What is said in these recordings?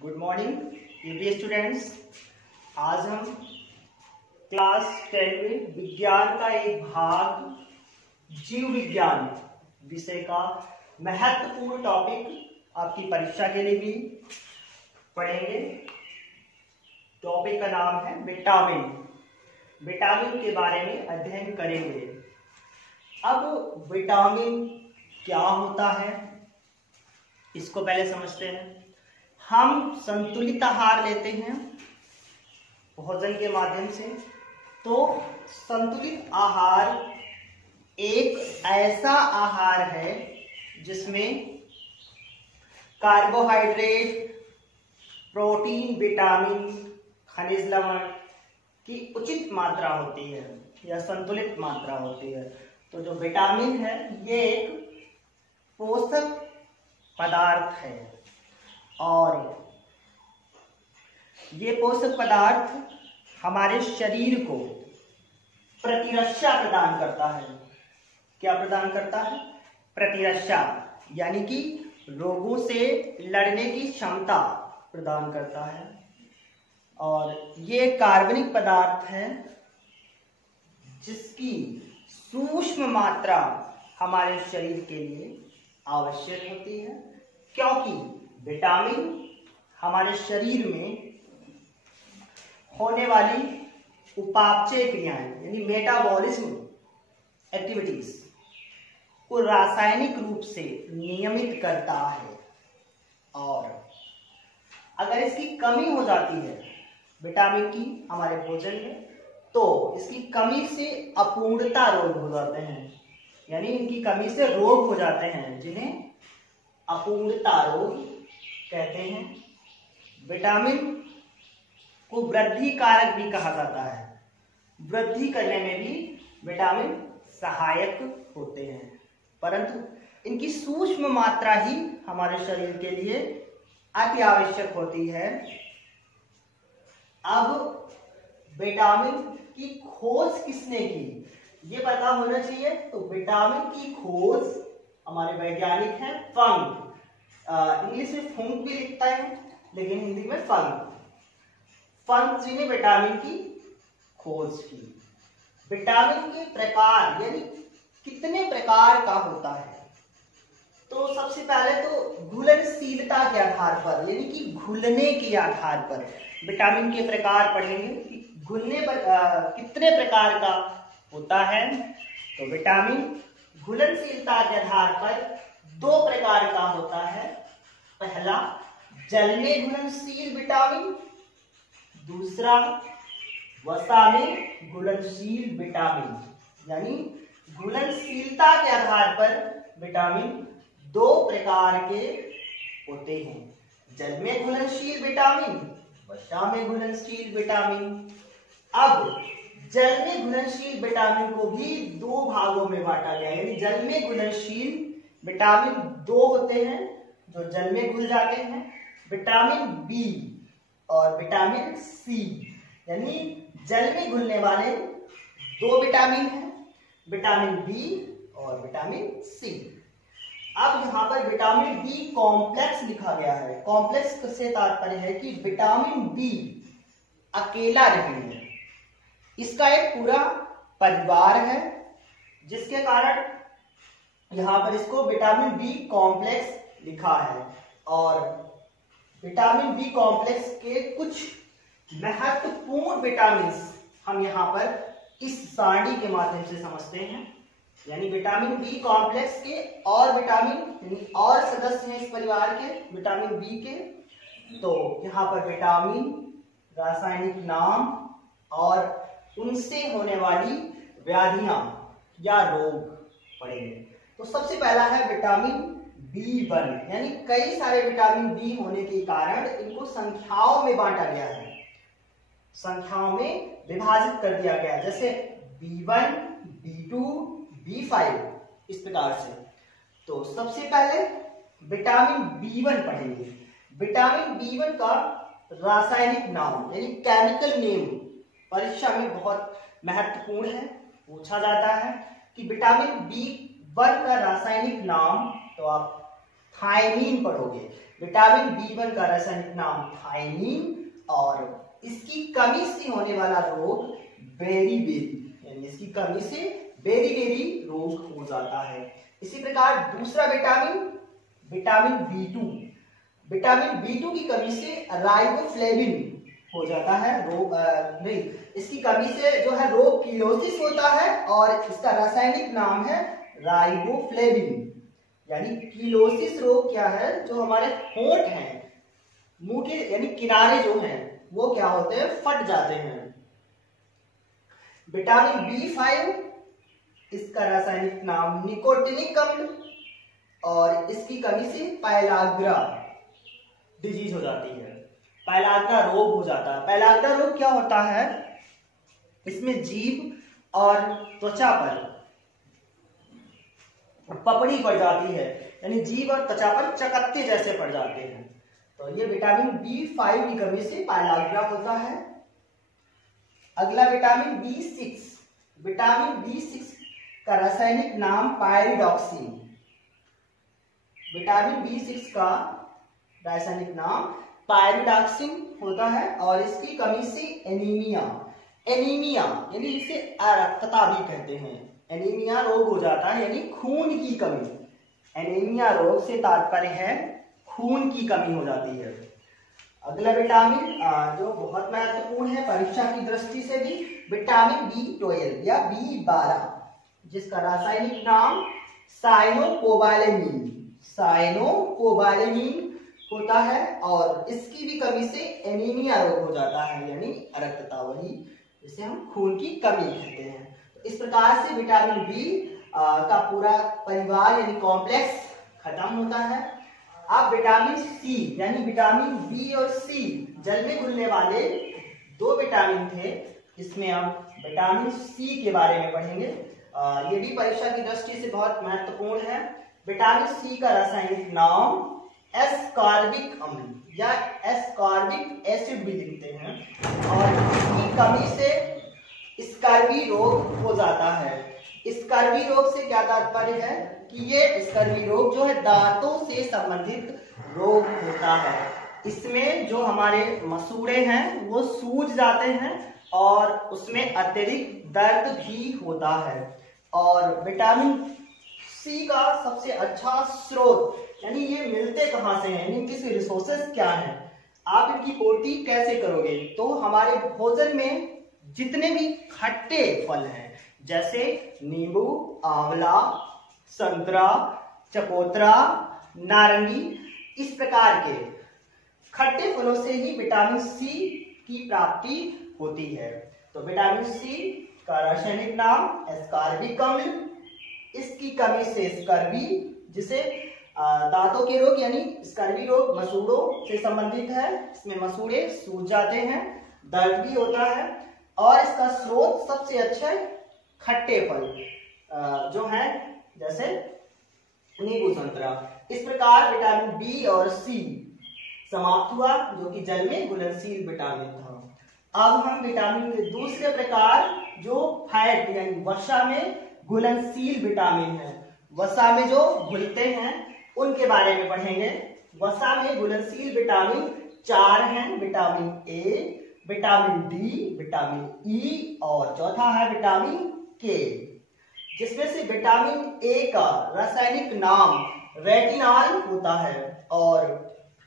Good morning UP students. आज हम class 10 में विज्ञान का एक भाग जीव विज्ञान विषय का महत्वपूर्ण टॉपिक आपकी परीक्षा के लिए भी पढ़ेंगे। टॉपिक का नाम है विटामिन। विटामिन के बारे में अध्ययन करेंगे। अब विटामिन क्या होता है इसको पहले समझते हैं। हम संतुलित आहार लेते हैं भोजन के माध्यम से। तो संतुलित आहार एक ऐसा आहार है जिसमें कार्बोहाइड्रेट, प्रोटीन, विटामिन, खनिज लवण की उचित मात्रा होती है या संतुलित मात्रा होती है। तो जो विटामिन है ये एक पोषक पदार्थ है और ये पोषक पदार्थ हमारे शरीर को प्रतिरक्षा प्रदान करता है। क्या प्रदान करता है? प्रतिरक्षा, यानी कि रोगों से लड़ने की क्षमता प्रदान करता है। और ये कार्बनिक पदार्थ है जिसकी सूक्ष्म मात्रा हमारे शरीर के लिए आवश्यक होती है, क्योंकि विटामिन हमारे शरीर में होने वाली उपापचय क्रियाएं यानी मेटाबॉलिज्म एक्टिविटीज को रासायनिक रूप से नियमित करता है। और अगर इसकी कमी हो जाती है विटामिन की हमारे भोजन में, तो इसकी कमी से अपूर्णता रोग हो जाते हैं, यानी इनकी कमी से रोग हो जाते हैं जिन्हें अपूर्णता रोग कहते हैं। विटामिन को वृद्धि कारक भी कहा जाता है। वृद्धि करने में भी विटामिन सहायक होते हैं, परंतु इनकी सूक्ष्म मात्रा ही हमारे शरीर के लिए अति आवश्यक होती है। अब विटामिन की खोज किसने की ये पता होना चाहिए। तो विटामिन की खोज हमारे वैज्ञानिक हैं फंक। इंग्लिश में फंक भी लिखता है लेकिन हिंदी में फंक। फंक जी ने विटामिन की खोज की। विटामिन के प्रकार यानी कितने प्रकार का होता है, तो सबसे पहले तो घुलनशीलता के आधार पर यानी कि घुलने के आधार पर विटामिन के प्रकार पढ़ेंगे कि घुलने पर कितने प्रकार का होता है। तो विटामिन घुलनशीलता के आधार पर दो प्रकार का होता है। पहला जल में घुलनशील विटामिन, दूसरा वसा में घुलनशील विटामिन। यानी घुलनशीलता के आधार पर विटामिन दो प्रकार के होते हैं, जल में घुलनशील विटामिन, वसा में घुलनशील विटामिन। अब जल में घुलनशील विटामिन को भी दो भागों में बांटा गया है, यानी जल में घुलनशील विटामिन दो होते हैं जो जल में घुल जाते हैं, विटामिन बी और विटामिन सी। यानी जल में घुलने वाले दो विटामिन हैं, विटामिन बी और विटामिन सी। अब यहाँ पर विटामिन बी कॉम्प्लेक्स लिखा गया है। कॉम्प्लेक्स से तात्पर्य है कि विटामिन बी अकेला नहीं है, इसका एक पूरा परिवार है, जिसके कारण यहां पर इसको विटामिन बी कॉम्प्लेक्स लिखा है। और विटामिन बी कॉम्प्लेक्स के कुछ महत्वपूर्ण विटामिन हम यहां पर इस सारणी के माध्यम से समझते हैं। यानी विटामिन बी कॉम्प्लेक्स के और विटामिन यानी और सदस्य हैं इस परिवार के विटामिन बी के। तो यहाँ पर विटामिन, रासायनिक नाम और उनसे होने वाली व्याधियां या रोग पड़ेंगे। तो सबसे पहला है विटामिन B1। यानी कई सारे विटामिन बी होने के कारण इनको संख्याओं में बांटा गया है, संख्याओं में विभाजित कर दिया गया है, जैसे B1, B2, B5 इस प्रकार से। तो सबसे पहले विटामिन B1 पढ़ेंगे। विटामिन B1 का रासायनिक नाम यानी केमिकल नेम परीक्षा में बहुत महत्वपूर्ण है, पूछा जाता है कि विटामिन B1 का रासायनिक नाम। तो आप थायमीन पढ़ोगे। विटामिन B1 का रासायनिक नाम थायमीन, और इसकी कमी से होने वाला रोग बेरी-बेरी, यानी इसकी कमी से बेरी-बेरी रोग हो जाता है। इसी प्रकार दूसरा विटामिन B2, विटामिन B2 की कमी से राइबोफ्लेविन हो जाता है रोग, नहीं, इसकी कमी से जो है रोग किलोसिस होता है, और इसका रासायनिक नाम है राइबोफ्लेविन। यानी किलोसिस रोग क्या है, जो हमारे होंठ हैं, मुंह के यानी किनारे जो हैं वो क्या होते हैं, फट जाते हैं। विटामिन B5, इसका रासायनिक नाम निकोटिनिक अम्ल, और इसकी कमी से पैलाग्रा डिजीज हो जाती है, पैलाग्रा रोग हो जाता है। पैलाग्रा रोग क्या होता है, इसमें जीभ और त्वचा पर पपड़ी पड़ जाती है, यानी जीभ और त्वचा पर चकत्ते जैसे पड़ जाते हैं। तो ये विटामिन B5 की कमी से पैलाग्रा होता है। अगला विटामिन B6, विटामिन B6 का रासायनिक नाम पायरिडॉक्सिन, विटामिन B6 का रासायनिक नाम पायरिडॉक्सिन होता है, और इसकी कमी से एनीमिया, एनीमिया यानी इसे अरक्तता भी कहते हैं, एनीमिया रोग हो जाता है, यानी खून की कमी। एनीमिया रोग से तात्पर्य है खून की कमी हो जाती है। अगला विटामिन जो बहुत महत्वपूर्ण है परीक्षा की दृष्टि से भी, विटामिन B12 या B12, जिसका रासायनिक नाम साइनोकोबालेमिन, साइनोकोबालेमिन होता है, और इसकी भी कमी से एनीमिया रोग हो जाता है, यानी अरक्तता, वही जिसे हम खून की कमी कहते हैं। तो इस प्रकार से विटामिन B का पूरा परिवार यानी कॉम्प्लेक्स खत्म होता है। अब विटामिन C, यानी विटामिन B और C जल में घुलने वाले दो विटामिन थे, इसमें हम विटामिन C के बारे में पढ़ेंगे। ये भी परीक्षा की दृष्टि से बहुत महत्वपूर्ण है। विटामिन C का रासायनिक नाम एस्कॉर्बिक अम्ल या एस्कॉर्बिक एसिड भी लिखते हैं, और इसकी कमी से स्कर्वी रोग हो जाता है। स्कर्वी रोग से क्या तात्पर्य है कि ये स्कर्वी रोग जो है दांतों से संबंधित रोग होता है। इसमें जो हमारे मसूड़े हैं वो सूज जाते हैं, और उसमें अतिरिक्त दर्द भी होता है। और विटामिन C का सबसे अच्छा स्रोत, यानी ये मिलते कहां से हैं, इनकी रिसोर्सेस क्या हैं, आप इनकी पूर्ति कैसे करोगे, तो हमारे भोजन में जितने भी खट्टे फल हैं, जैसे नींबू, आंवला, संतरा, चकोतरा, नारंगी, इस प्रकार के खट्टे फलों से ही विटामिन C की प्राप्ति होती है। तो विटामिन C का रासायनिक नाम एस्कॉर्बिक अम्ल, इसकी कमी से स्कर्वी, जिसे दांतों के रोग यानी स्कर्वी रोग मसूड़ों से संबंधित है, इसमें मसूड़े सूज जाते हैं, दर्द भी होता है, और इसका स्रोत सबसे अच्छा खट्टे फल जो है, जैसे नींबू, संतरा। इस प्रकार विटामिन B और C समाप्त हुआ, जो कि जल में घुलनशील विटामिन था। अब हम विटामिन के दूसरे प्रकार, जो फैट यानी वसा में घुलनशील विटामिन है, वसा में जो घुलते हैं, उनके बारे में पढ़ेंगे। वसा में घुलनशील विटामिन 4 हैं, vitamin A, vitamin D, vitamin E, और चौथा है विटामिन K, जिसमें से विटामिन A का रासायनिक नाम रेटिनॉल होता है, और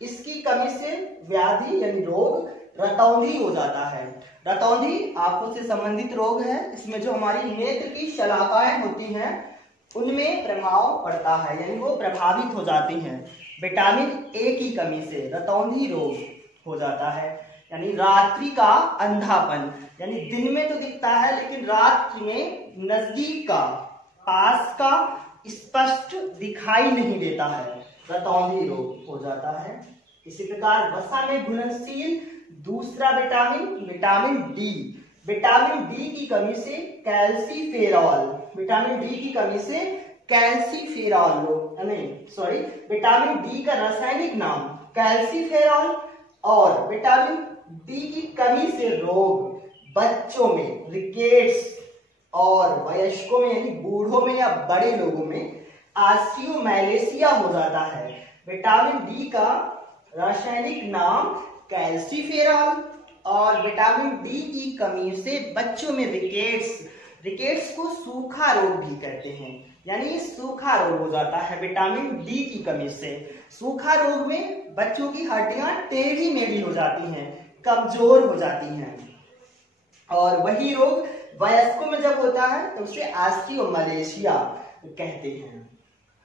इसकी कमी से व्याधि यानी रोग रतौंधी हो जाता है। रतौंधी आंखों से संबंधित रोग है, इसमें जो हमारी नेत्र की शलाकाएं होती हैं उनमें प्रभाव पड़ता है, यानी वो प्रभावित हो जाती हैं। विटामिन A की कमी से रतौंधी रोग हो जाता है, यानी रात्रि का अंधापन, यानी दिन में तो दिखता है लेकिन रात्रि में नजदीक का, पास का स्पष्ट दिखाई नहीं देता है, रतौंधी रोग हो जाता है। इसी प्रकार वसा में घुलनशील दूसरा vitamin, vitamin D, vitamin D की कमी से कैल्सीफेरॉल, विटामिन D की कमी से कैल्सीफेरॉल रोग, नहीं सॉरी, विटामिन D का रासायनिक नाम कैल्सीफेरॉल, और विटामिन D की कमी से रोग बच्चों में रिकेट्स, और वयस्कों में यानी बूढ़ों में या बड़े लोगों में ऑस्टियोमैलेसिया हो जाता है। विटामिन डी का रासायनिक नाम कैल्सीफेरॉल। और विटामिन डी की कमी से बच्चों में रिकेट्स को सूखा रोग भी कहते हैं, यानी सूखा रोग हो जाता है विटामिन डी की कमी से। सूखा रोग में बच्चों की हड्डियां टेढ़ी मेढ़ी हो जाती हैं, कमजोर हो जाती हैं, और वही रोग वयस्कों में जब होता है तो उसे ऑस्टियोमलेशिया कहते हैं।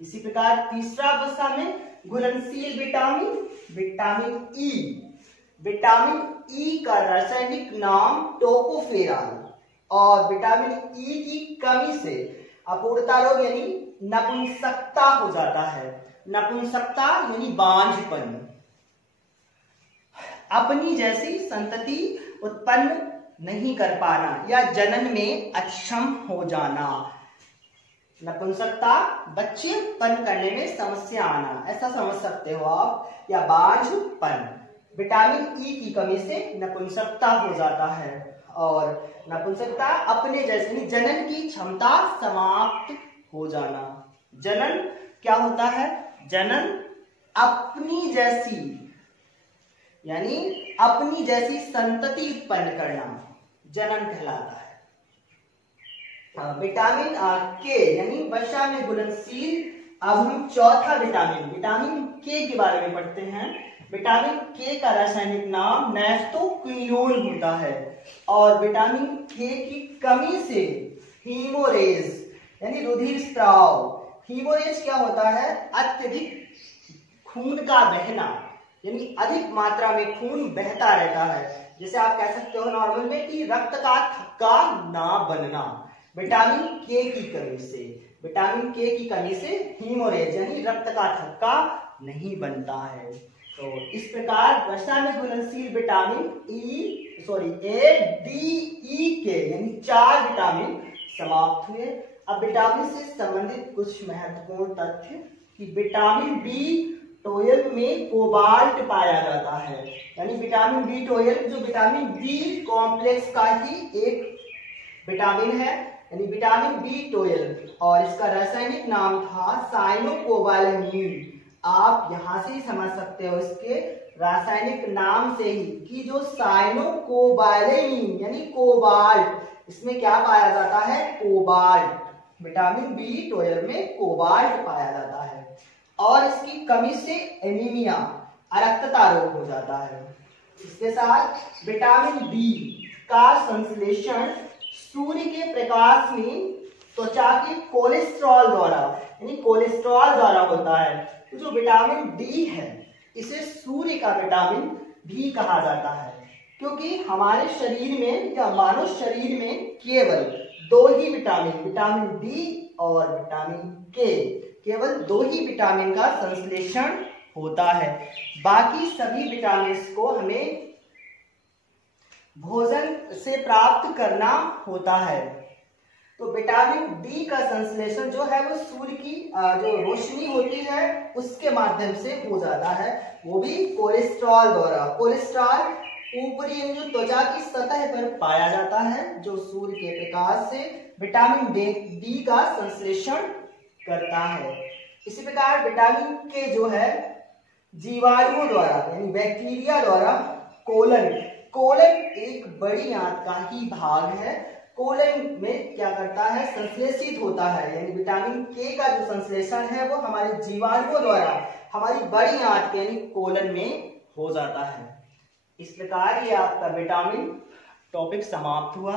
इसी प्रकार तीसरा अवस्था में घुलनशील विटामिन ई। विटामिन ई का रासायनिक नाम टोकोफेरॉल। और विटामिन ई की कमी से अपूर्णता रोग यानी नपुंसकता हो जाता है। नपुंसकता यानी बांझपन, अपनी जैसी संतति उत्पन्न नहीं कर पाना या जनन में अक्षम हो जाना। नपुंसकता बच्चे उत्पन्न करने में समस्या आना, ऐसा समझ सकते हो आप, या बांझपन। विटामिन ई की कमी से नपुंसकता हो जाता है, और नपुंसकता अपने जैसे जनन की क्षमता समाप्त हो जाना। जनन क्या होता है? जनन अपनी जैसी यानी अपनी जैसी संतति उत्पन्न करना जनन कहलाता है। विटामिन के यानी वसा में घुलनशील। अब हम चौथा विटामिन के के बारे में पढ़ते हैं। विटामिन के का रासायनिक नाम नेफ्थोक्विनोन होता है, और विटामिन के की कमी से हीमोरेज यानी रुधिर स्राव। हीमोरेज क्या होता है? अत्यधिक खून का बहना, यानी अधिक मात्रा में खून बहता रहता है। जैसे आप कह सकते हो नॉर्मल में कि रक्त का थक्का ना बनना, विटामिन के की कमी से। विटामिन के की कमी से हीमोरेज यानी रक्त का थक्का नहीं बनता है। तो इस प्रकार वसा में घुलनशील विटामिन ए डी ई के यानी 4 विटामिन समाप्त हुए। अब विटामिन से संबंधित कुछ महत्वपूर्ण तथ्य कि विटामिन B12 में कोबाल्ट पाया जाता है, यानी विटामिन B12 जो विटामिन बी कॉम्प्लेक्स का ही एक विटामिन है, यानी विटामिन B12, और इसका रासायनिक नाम था साइनोकोबालामीन। आप यहां से ही समझ सकते हो इसके रासायनिक नाम से ही कि जो साइनोकोबालामीन यानी कोबाल्ट, इसमें क्या पाया जाता है? कोबाल्ट। विटामिन B12 में कोबाल्ट पाया जाता है, और इसकी कमी से एनीमिया अरक्तता रोग हो जाता है। इसके साथ विटामिन बी का संश्लेषण सूर्य के प्रकाश में त्वचा के कोलेस्ट्रॉल द्वारा यानी कोलेस्ट्रॉल द्वारा होता है। तो जो विटामिन डी है इसे सूर्य का विटामिन भी कहा जाता है, क्योंकि हमारे शरीर में या मानव शरीर में केवल 2 ही विटामिन डी और विटामिन के, केवल 2 ही विटामिन का संश्लेषण होता है। बाकी सभी विटामिन को हमें भोजन से प्राप्त करना होता है। तो विटामिन डी का संश्लेषण जो है वो सूर्य की जो रोशनी होती है उसके माध्यम से हो जाता है, वो भी कोलेस्ट्रॉल द्वारा। कोलेस्ट्रॉल ऊपरी जो त्वचा की सतह पर पाया जाता है, जो सूर्य के प्रकाश से विटामिन डी का संश्लेषण करता है। इसी प्रकार विटामिन के जो है जीवाणुओं द्वारा यानी बैक्टीरिया द्वारा कोलन एक बड़ी आंत का ही भाग है, कोलन में क्या करता है? संश्लेषित होता है, यानी विटामिन के का जो संश्लेषण है वो हमारे जीवाणुओं द्वारा हमारी बड़ी आंत यानी कोलन में हो जाता है। इस प्रकार ये आपका विटामिन टॉपिक समाप्त हुआ।